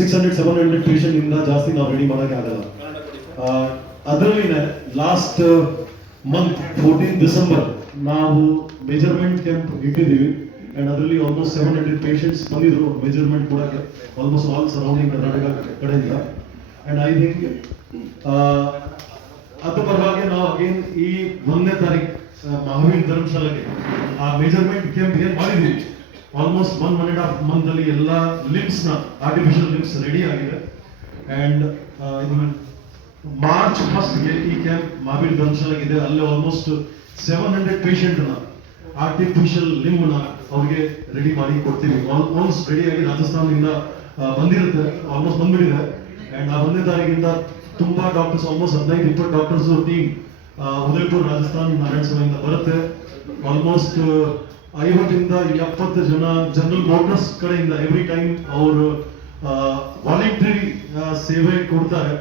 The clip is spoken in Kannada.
600-700 ಪೇಷಂಟ್ ಇಂದ ಜಾಸ್ತಿ ನಾವು ರೆಡಿ ಮಾಡೋಕೆ ಆಗಲ್ಲ. ಅದರಲ್ಲಿನೇ ಲಾಸ್ಟ್ ಮಂತ್ 14 ಡಿಸೆಂಬರ್ ನಾವು ಮೆಜರ್ಮೆಂಟ್ ಕ್ಯಾಂಪ್ ಇಟ್ಟಿದ್ದೀವಿ. ಅಂಡ್ ಅದರಲ್ಲಿ ಆಲ್ಮೋಸ್ಟ್ 700 ಪೇಷಂಟ್ಸ್ ಬಂದಿದ್ರು ಮೆಜರ್ಮೆಂಟ್ ಕೊಡಕ್ಕೆ, ಆಲ್ಮೋಸ್ಟ್ ಆಲ್ ಸರೌಂಡಿಂಗ್ ಕರ್ನಾಟಕ ಕಡೆಯಿಂದ. ಅಂಡ್ ಐ ಥಿಂಕ್ ಅದ್ರ ಪರವಾಗಿ ನಾವು ಅಗೇನ್ ಈ 1ನೇ ತಾರೀಕು ಮಹಾವೀರ್ ಧರ್ಮಶಾಲೆಗೆ ಆ ಮೆಜರ್ಮೆಂಟ್ ಕ್ಯಾಂಪ್ ಏನ್ ಮಾಡಿದ್ವಿ, ಆಲ್ಮೋಸ್ಟ್ 1.5 ಮಂತ್ ಅಲ್ಲಿ ಎಲ್ಲ ಲಿಮ್ಸ್ ನ ಆರ್ಟಿಫಿಷಿಯಲ್ ಲಿಮ್ಸ್ ರೆಡಿ ಆಗಿದೆ. ಅಂಡ್ ಮಾರ್ಚ್ 1ಗೆ ಈ ಕ್ಯಾಂಪ್ ಮಹಾವೀರ್ ಧರ್ಮಶಾಲೆಗೆ ಇದೆ. ಅಲ್ಲಿ ಆಲ್ಮೋಸ್ಟ್ 700 ಪೇಷಂಟ್ ನ ಆರ್ಟಿಫಿಷಿಯಲ್ ಲಿಮ್ ನ ಅವ್ರಿಗೆ ರೆಡಿ ಮಾಡಿ ಕೊಡ್ತೀವಿ. ಆಲ್ಮೋಸ್ಟ್ ರೆಡಿ ಆಗಿ ರಾಜಸ್ಥಾನದಿಂದ ಬಂದಿರುತ್ತೆ, ಆಲ್ಮೋಸ್ಟ್ ಬಂದ್ಬಿಟ್ಟಿದೆ. ಅಂಡ್ ಆ 1ನೇ ತಾರೀಕಿಂದ ತುಂಬಾ doctors, almost 15-20 doctors team Udaipur Rajasthan Narayana ಸಭೆಯಿಂದ ಬರುತ್ತೆ. ಆಲ್ಮೋಸ್ಟ್ 50-70 ಜನ ಜನರಲ್ ಮೋಟರ್ಸ್ ಕಡೆಯಿಂದ ಎವ್ರಿ ಟೈಮ್ ಅವರು ವಾಲಂಟರಿ ಸೇವೆ ಕೊಡ್ತಾರೆ.